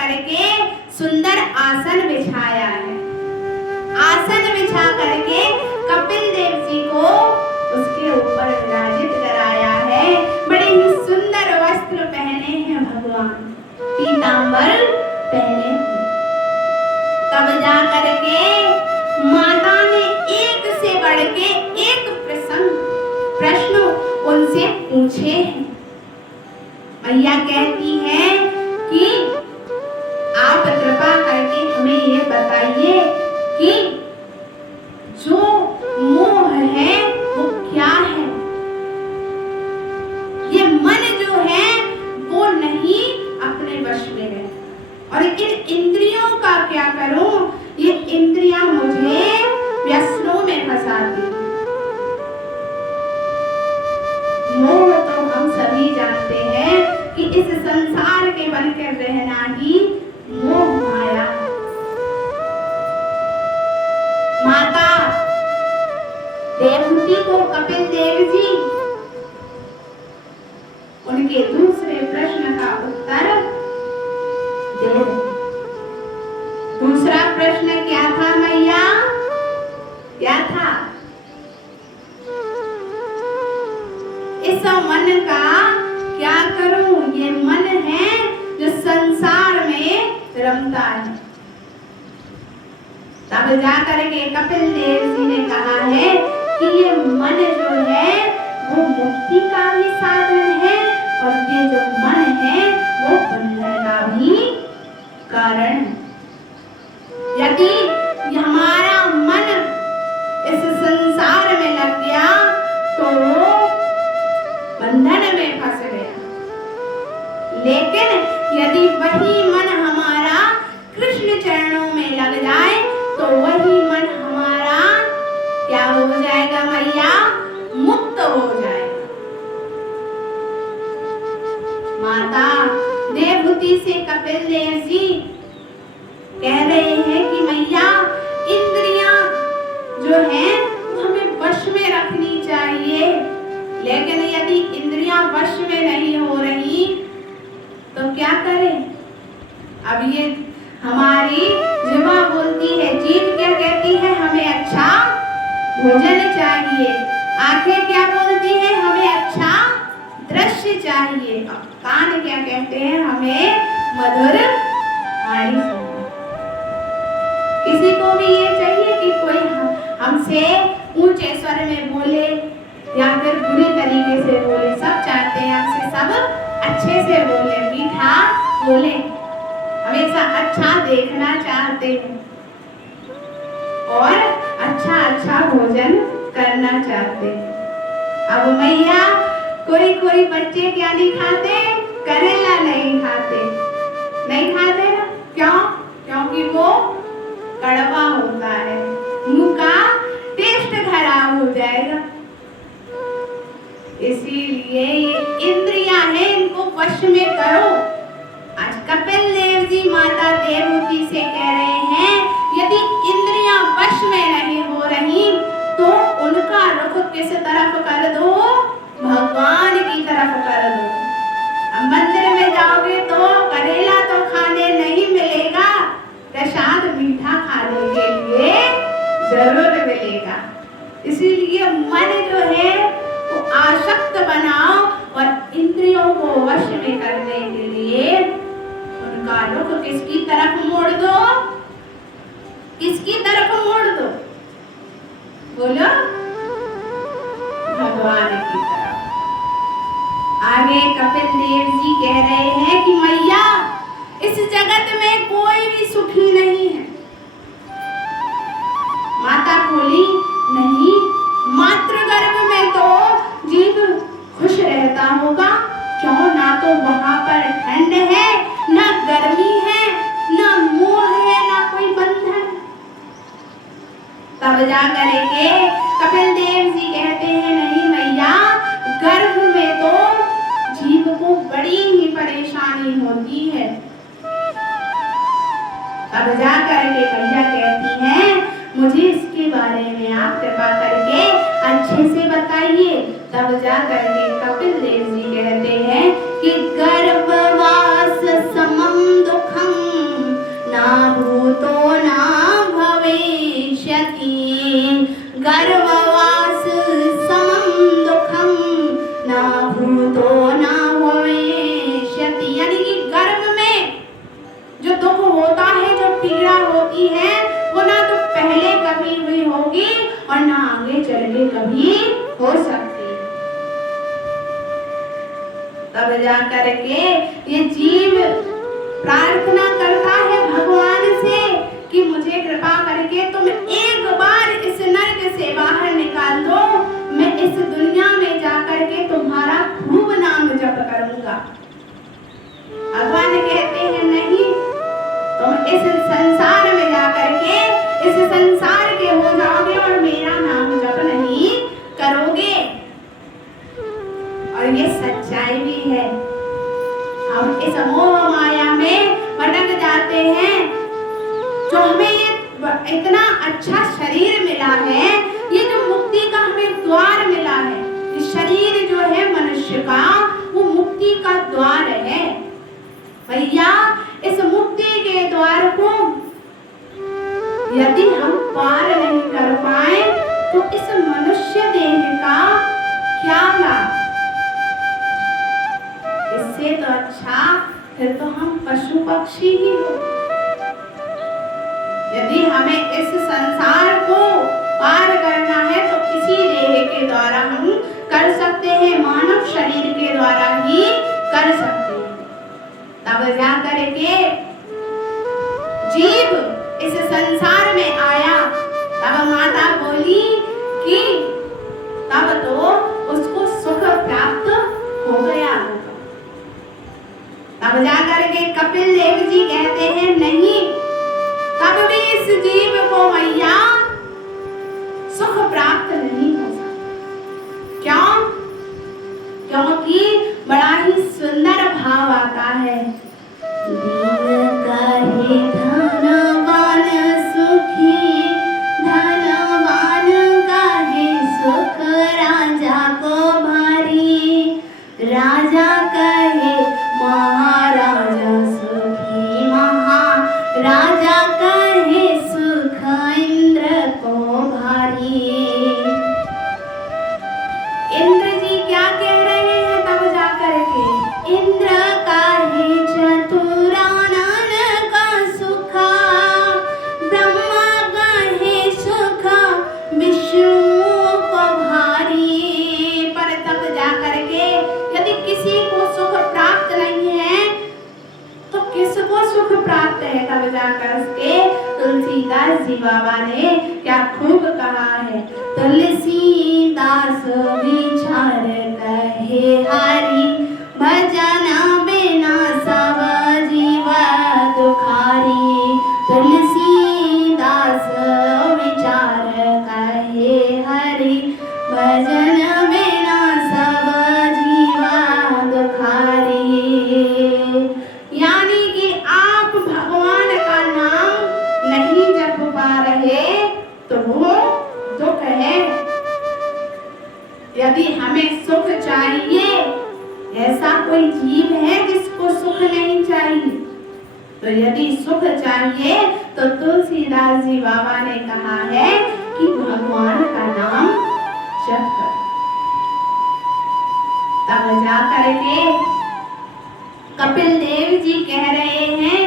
करके सुंदर आसन बिछाया है। आसन बिछा करके कपिल देव जी को उसके ऊपर विराजित कराया है। बड़े ही सुंदर वस्त्र पहने हैं भगवान, पीतांबर पहने। तब जा करके माता ने एक से बढ़ के एक प्रश्न उनसे पूछे हैं। मैया कहती है कि आप कृपा करके हमें ये बताइए कि जो मोह है वो क्या है। ये मन जो है वो नहीं अपने वश में है, और इन इंद्रियों का क्या करूं, ये इंद्रियां मुझे व्यसनों में फंसाती। मोह तो हम सभी जानते हैं कि इस संसार के बनकर रहना ही मोह माया। माता देवहूति को कपिल देव जी उनके दूसरे प्रश्न का उत्तर दे रहे। दूसरा प्रश्न क्या था मैया, क्या था? इस मन का क्या करूं, ये मन है जो संसार में रमता है। तब जाकर के कपिल देव जी ने कहा है कि ये मन जो है वो मुक्ति का भी साधन है, और ये जो मन है वो बंधन का भी कारण है। यदि हमारा मन इस संसार में लग गया तो वो बंधन में फंस गया, लेकिन यदि वही मन हमारा कृष्ण चरणों में लग जाए तो वही मन हमारा क्या हो जाएगा मैया, मुक्त हो जाएगा। माता देवहूति से कपिल देव जी कह रहे हैं कि मैया इंद्रियां जो हैं वो हमें वश में रखनी चाहिए, लेकिन यदि इंद्रियां वश में नहीं हो रही तो क्या करें। अब ये हमारी जीवा बोलती है, जीभ क्या कहती है, हमें अच्छा भोजन चाहिए। आंखें क्या बोलती है, हमें अच्छा दृश्य चाहिए। कान क्या कहते हैं, हमें मधुर वाणी चाहिए। किसी को भी ये चाहिए कि कोई हमसे ऊंचे स्वर में बोले या फिर बुरी तरीके से बोले, सब चाहते हैं हमसे सब अच्छे से बोले, मीठा बोले, हमेशा अच्छा देखना चाहते हैं और अच्छा भोजन करना चाहते हैं। अब मैया कोई बच्चे क्या नहीं खाते, करेला नहीं खाते ना, क्यों? क्योंकि वो कड़वा होता है, मुंह का टेस्ट खराब हो जाएगा। इसीलिए ये इंद्रियां हैं, इनको वश में करो। आज कपिल देव जी माता देवहूति से कह रहे हैं यदि इंद्रियां वश में नहीं हो रही तो उनका रुख किस तरफ कर दो, भगवान की तरफ कर दो। अब मंदिर में जाओगे तो करेला तो खाने नहीं मिलेगा, प्रसाद मीठा खाने के लिए जरूर मिलेगा। इसीलिए मन जो है वो आसक्त बनाओ और इंद्रियों को वश में करने के लिए उनका रुख किसकी तरफ मोड़ दो, किसकी तरफ मोड़ दो, बोलो, भगवान की तरफ। आगे कपिल देव जी कह रहे हैं कि मैया इस जगत में कोई भी सुखी नहीं है। माता बोली नहीं, मातृगर्भ में तो जीव खुश रहता होगा, क्यों? ना तो वहां पर ठंड है, ना गर्मी है, ना मोह है, ना कोई बंधन। तब जा करके कपिल देव जी कहते हैं नहीं मैया, गर्भ में तो जीव को बड़ी ही परेशानी होती है। तब जा करके मैया कहती हैं मुझे इसके बारे में आप कृपा करके अच्छे से बताइए। तब जा करके कपिल देव जी कहते हैं कि गर्भवास समम दुखम करके ये जीव प्रार्थना करता है भगवान से कि मुझे कृपा करके तुम एक बार इस नरक से बाहर निकाल दो, मैं इस दुनिया में जाकर के तुम्हारा खूब नाम जप करूंगा। भगवान कहते हैं नहीं, तुम इस संसार में जाकर के इस संसार के हो जाओगे और मेरा नाम जप नहीं करोगे। और ये सच्चाई भी है। हम इस मोह माया में भटक जाते हैं। जो हमें ये इतना अच्छा शरीर मिला है, ये जो मुक्ति का हमें द्वार मिला है, ये शरीर जो है मनुष्य का, वो मुक्ति का द्वार है। भैया इस मुक्ति के द्वार को यदि हम पार नहीं कर पाए तो इस मनुष्य देह का क्या लाभ? इससे तो अच्छा फिर तो हम पशु पक्षी ही हो। यदि हमें इस संसार को पार करना है तो इसी देह के द्वारा हम कर सकते हैं, मानव शरीर के द्वारा ही कर सकते हैं। तब जा करके जीव इस संसार में आया, तब माता बोली कि तब तो उसको सुख प्राप्त हो गया होगा। तब जाकर के कपिल देव जी कहते हैं नहीं, तब भी इस जीव को मैया सुख प्राप्त नहीं हो सकता। क्यों? क्योंकि बड़ा ही सुंदर भाव आता है। दीन कहे धनवान सुखी, धनवान कहे सुख राजा को भारी, राजा कहे महाराजा सुखी, महाराजा कहे सुख इंद्र को भारी। इंद्र जी क्या कह रहे हैं तब जाकर के? इंद्र काहे चतुरानन का सुखा, ब्रह्मा काहे सुखा विष्णु को भारी। पर तब जाकर के यदि किसी को सुख प्राप्त नहीं है तो किसको सुख प्राप्त है? तब जाकर के तुलसीदास जी बाबा ने क्या खूब कहा है। तुलसीदास विचार कहे हरि, भजन बिना सब जीव दुखारी। तुलसीदास विचार कहे हरि, भजन बिना सब जीव दुखारी। यानी कि आप भगवान का नाम नहीं जप पा रहे तो वो दुख है। यदि हमें सुख चाहिए, ऐसा कोई जीव है जिसको सुख नहीं चाहिए? तो यदि सुख चाहिए तो तुलसीदास जी बाबा ने कहा है कि भगवान का नाम जप कर। तब जाकर के कपिल देव जी कह रहे हैं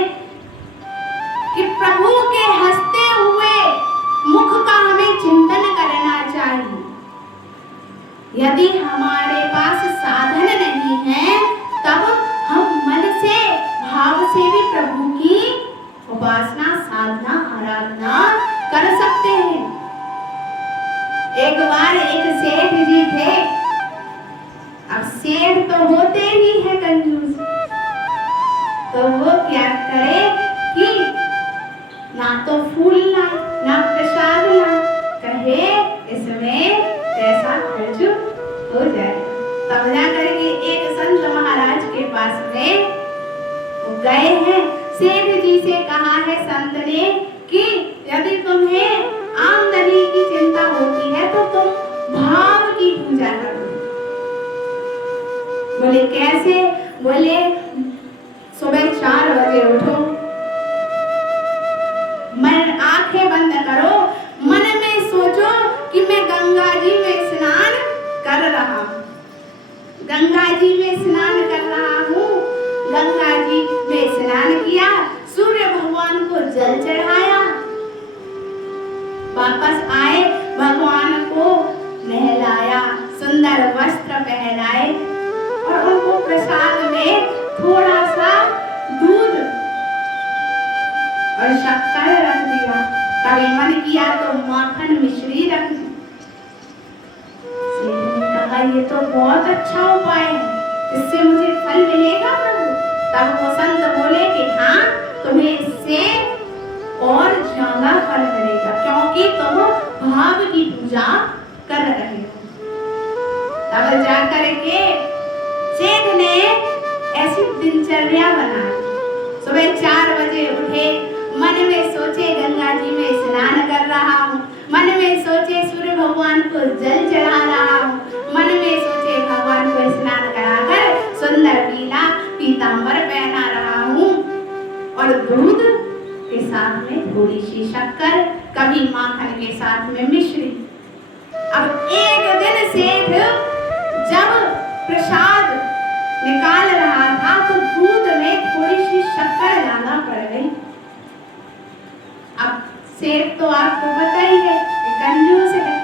कि प्रभु के हंसते हुए मुख का हमें चिंतन करना चाहिए। यदि हमारे पास साधन नहीं है तब हम मन से भाव से भी प्रभु की उपासना, साधना, आराधना कर सकते हैं। एक बार एक सेठ जी थे। अब सेठ तो होते ही है कंजूस, तो वो क्या करे कि ना तो फूल ला, ना प्रसाद ला, कहे इसमें पैसा खर्च हो जाए। तब जाकर के एक संत महाराज के पास में वो गए हैं। सेठ जी से कहा है संत ने कि यदि तुम्हें आमदनी की चिंता होती है तो तुम भाव की पूजा करो। बोले कैसे? बोले सुबह 4 बजे उठो, मन आंखें बंद करो, मन में सोचो कि मैं गंगा जी में स्नान कर रहा हूँ, गंगा जी में स्नान कर रहा हूँ। गंगा जी में स्नान किया, सूर्य भगवान को जल चढ़ाया, वापस आए, भगवान को नहलाया, सुंदर वस्त्र पहनाए और उनको प्रसाद में और शक्कर रख दिया, कभी मन किया तो माखन मिश्री रख दी। सेठ ने कहा ये तो बहुत अच्छा उपाय है, इससे मुझे फल मिलेगा प्रभु। तब वो संत बोले कि हाँ, तुम्हें इससे और ज्यादा फल मिलेगा, क्योंकि तुम भाव की पूजा कर रहे हो। तब जाकर के सेठ ने ऐसी दिनचर्या बना ली। सुबह 4 बजे उठे, मन में सोचे गंगा जी में स्नान कर रहा हूँ, मन में सोचे सूर्य भगवान को जल चढ़ा रहा हूँ, मन में सोचे भगवान को स्नान कराकर सुंदर पीला पीतांबर पहना रहा हूँ, और दूध के साथ में थोड़ी सी शक्कर, कभी माखन के साथ में मिश्री। अब एक दिन सेठ जब प्रसाद निकाल रहा था तो दूध में थोड़ी सी शक्कर ज्यादा पड़ गई। अब सेठ तो आपको पता ही है कंजूस है,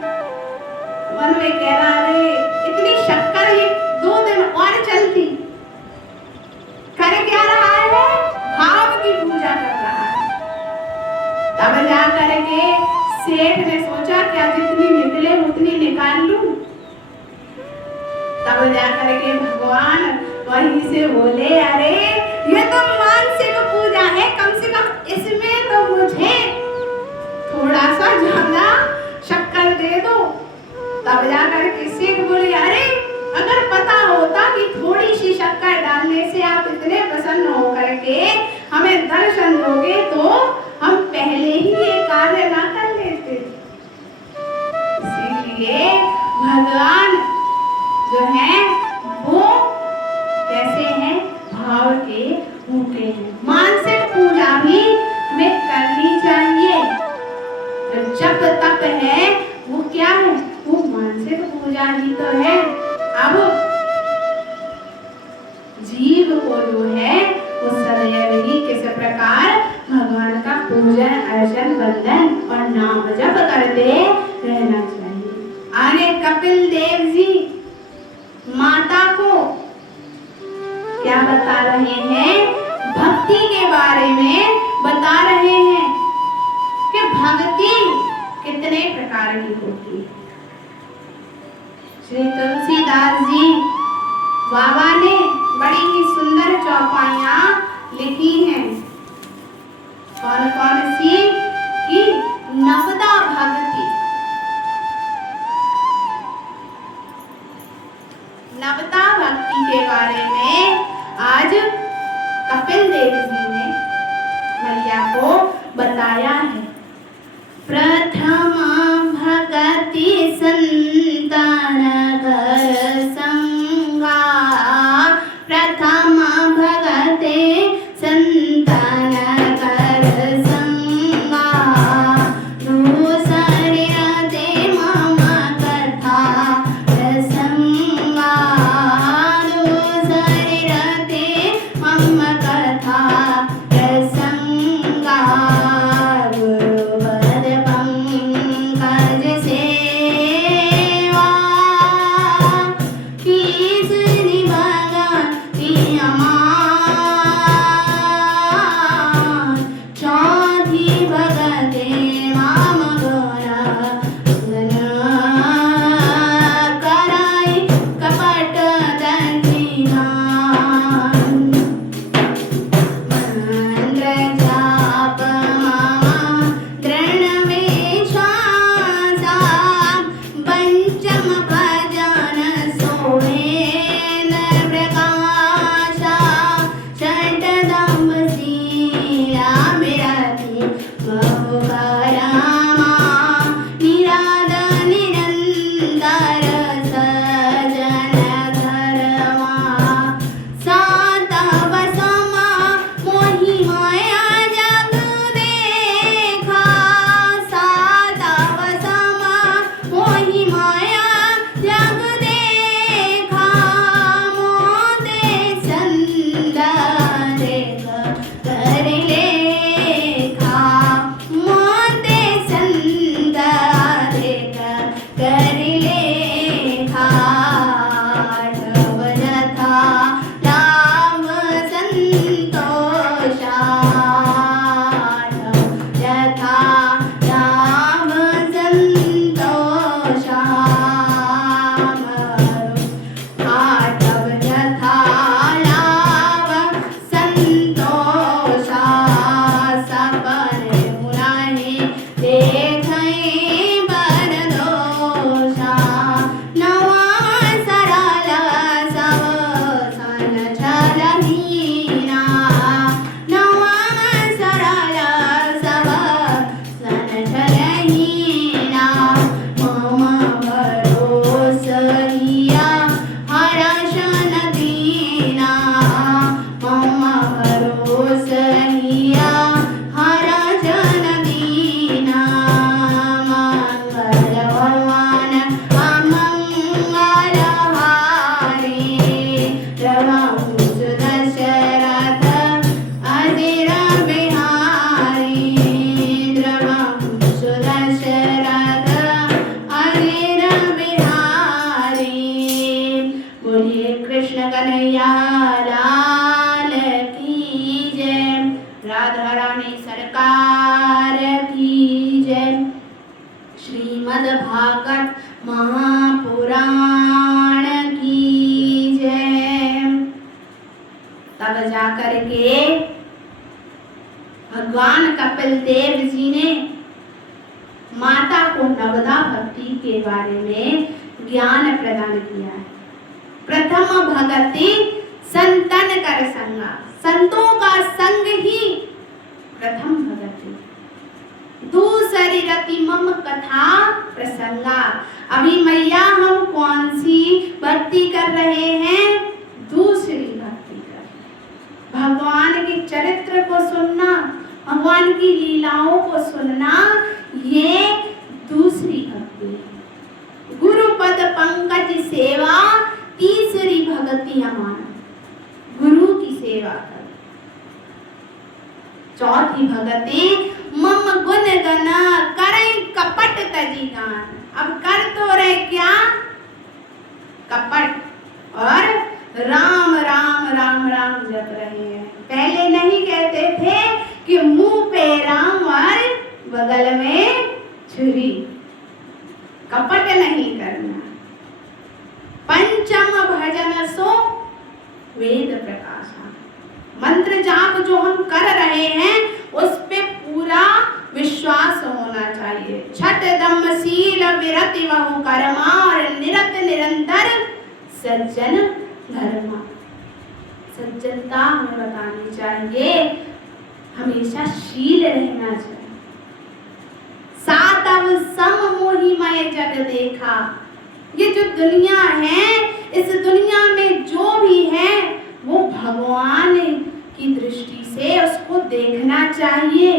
मन में कह रहा है इतनी शक्कर ये 2 दिन और चलती। कर क्या रहा है? भाव की पूजा कर रहा है। तब जा करके सेठ ने सोचा क्या जितनी निकले उतनी निकाल लूं। तब जा करके भगवान वहीं से बोले, अरे ये तो मानसिक पूजा है, कम से कम इसमें तो मुझे थोड़ा सा ज्यादा शक्कर दे दो। तब जा करके सेठ बोले, अरे अगर पता होता कि थोड़ी सी शक्कर डालने से आप इतने प्रसन्न हो करके हमें दर्शन दोगे तो हम पहले ही ये कार्य ना कर लेते। इसीलिए भगवान जो है वो कैसे हैं? भाव के भूखे हैं। मानसिक पूजा भी हमें करनी चाहिए। जप तप है वो क्या है? वो मानसिक पूजा ही तो है। अब जीव को जो है वो सदैव ही किस प्रकार भगवान का पूजन अर्चन वंदन और नाम जप करते रहना चाहिए। आगे कपिल देव जी माता को क्या बता रहे हैं? भक्ति के बारे में बता रहे हैं कि भक्ति कितने प्रकार की होती है। श्री तुलसीदास जी बाबा ने बड़ी ही सुंदर चौपाइयां लिखी हैं। कौन कौन सी? कि नवदा भक्ति, नवदा भक्ति के बारे में आज कपिल देव जी ने मैया को बताया है। प्रथम भगति संतान घर संगा, प्रथम भगते संतान राधा रानी सरकार की जय। श्रीमद् भागवत महापुराण की जय। तब जाकर के भगवान कपिल देव जी ने माता को नवदा भक्ति के बारे में ज्ञान प्रदान किया है। प्रथम भगति संतन कर संगा, संतों का संग ही प्रथम भगति। दूसरी रति मम कथा प्रसंगा। अभी मैया हम कौन सी भक्ति कर रहे हैं? दूसरी भक्ति कर रहे हैं। भगवान के चरित्र को सुनना, भगवान की लीलाओं को सुनना, ये दूसरी भक्ति है। गुरुपद पंकज सेवा तीसरी भक्ति हमारा, गुरु की सेवा कर। चौथी भक्ति मम गुण गना करे कपट तजी गान। अब कर तो रहे क्या? कपट और राम राम राम राम जप रहे हैं। पहले नहीं कहते थे कि मुंह पे राम और बगल में छुरी। कपट नहीं करना। पंचम भजन सो वेद प्रकाशा। मंत्र जाप जो हम कर रहे हैं उस पे पूरा विश्वास होना चाहिए। छठ दम शील विरति बहु कर्मा और निरत निरंतर सज्जन धर्मा। सज्जनता हमें बतानी चाहिए, हमेशा शील रहना चाहिए। सातव सम मोहि मय जग देखा। ये जो दुनिया है, इस दुनिया में जो भी है वो भगवान की दृष्टि से उसको देखना चाहिए।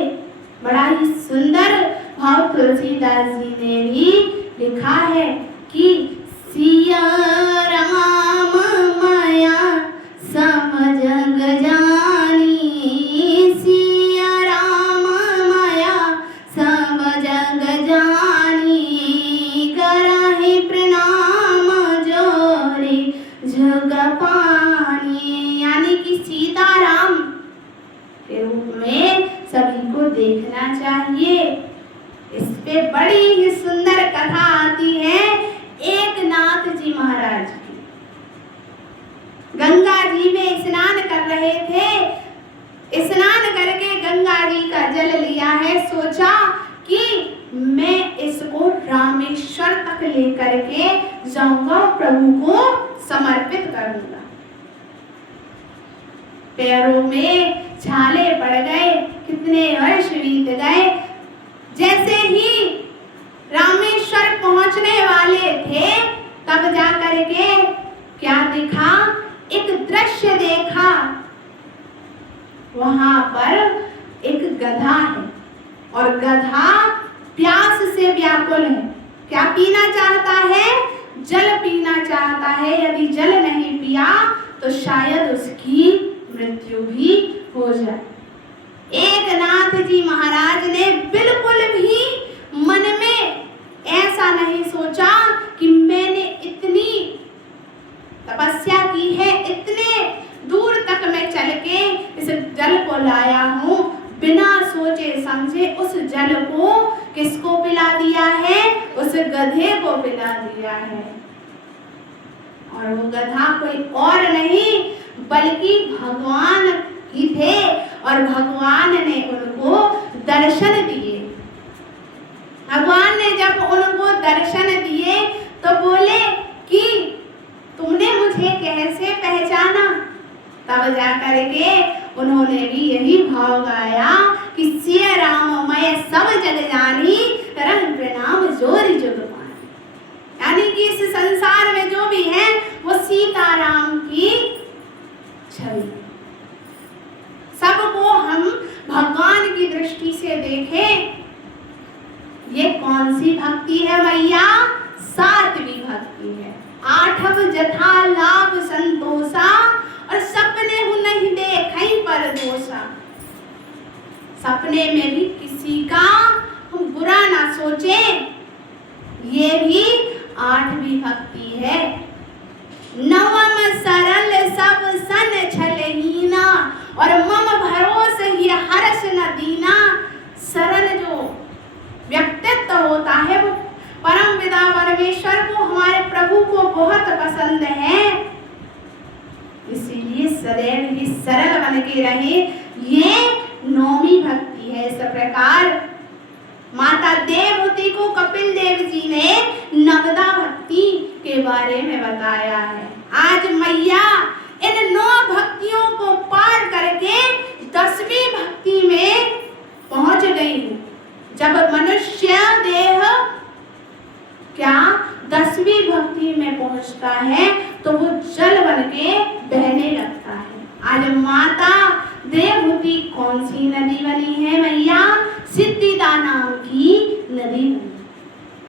बड़ा ही सुंदर भाव तुलसीदास जी ने भी लिखा है कि सिया राम माया सब जग जानी। सिया राम माया सब जग जानी। कराहि प्रणाम जोरे जग पानी। यानी कि सीताराम के रूप में सभी को देखना चाहिए। इस पे बड़ी ही सुंदर कथा आती है एकनाथ जी महाराज की। गंगा जी में स्नान कर रहे थे। स्नान करके गंगा जी का जल लिया है। सोचा कि मैं इसको रामेश्वर तक लेकर के जाऊंगा, प्रभु को समर्पित करूंगा। पैरों में छाले पड़ गए, कितने वर्ष बीत गए। जैसे ही रामेश्वर पहुंचने वाले थे तब जाकर के क्या दिखा? एक दृश्य देखा। वहां पर एक गधा है और गधा प्यास से व्याकुल है। क्या पीना चाहता है? जल पीना चाहता है। यदि जल नहीं पिया तो शायद उसकी मृत्यु भी हो जाए। एकनाथ जी महाराज ने बिल्कुल भी मन में ऐसा नहीं सोचा कि मैंने इतनी तपस्या की है, इतने दूर तक मैं चल के इस जल को लाया हूँ। बिना सोचे समझे उस जल को किसको पिला दिया है? उस गधे को पिला दिया है। और वो गधा कोई और नहीं बल्कि भगवान ही थे और भगवान ने उनको दर्शन दिए। भगवान ने जब उनको दर्शन दिए तो बोले कि तुमने मुझे कैसे पहचाना? तब जाकर के उन्होंने भी यही भाव गाया कि सिया राम मैं सब जग जानी, रंग प्रणाम जोरी जुग पानी। यानी कि इस संसार में जो भी है वो सीताराम की छवि। सबको हम भगवान की दृष्टि से देखें। ये कौन सी भक्ति है मैया? सातवीं भक्ति है। आठव जथा लाभ संतोषा और सपने हूँ नहीं देखई पर दोषा। सपने में भी किसी का हम बुरा ना सोचें, ये भी आठवीं भक्ति है। नवम सरल सब सन छलहीना और मम भरोस ही ये हर्ष न दीना, सरल जो व्यक्तित्व होता है वो परम पिता परमेश्वर को, हमारे प्रभु को बहुत पसंद है। इसीलिए सदैव ही सरल बन के रहे, ये नौवीं भक्ति है। इस प्रकार माता देवहूति को कपिल देव जी ने नवदा भक्ति के बारे में बताया है। आज मैया इन 9 भक्तियों को पार करके 10वीं भक्ति में पहुंच गई है। जब मनुष्य देह क्या 10वीं भक्ति में पहुंचता है तो वो जल बन के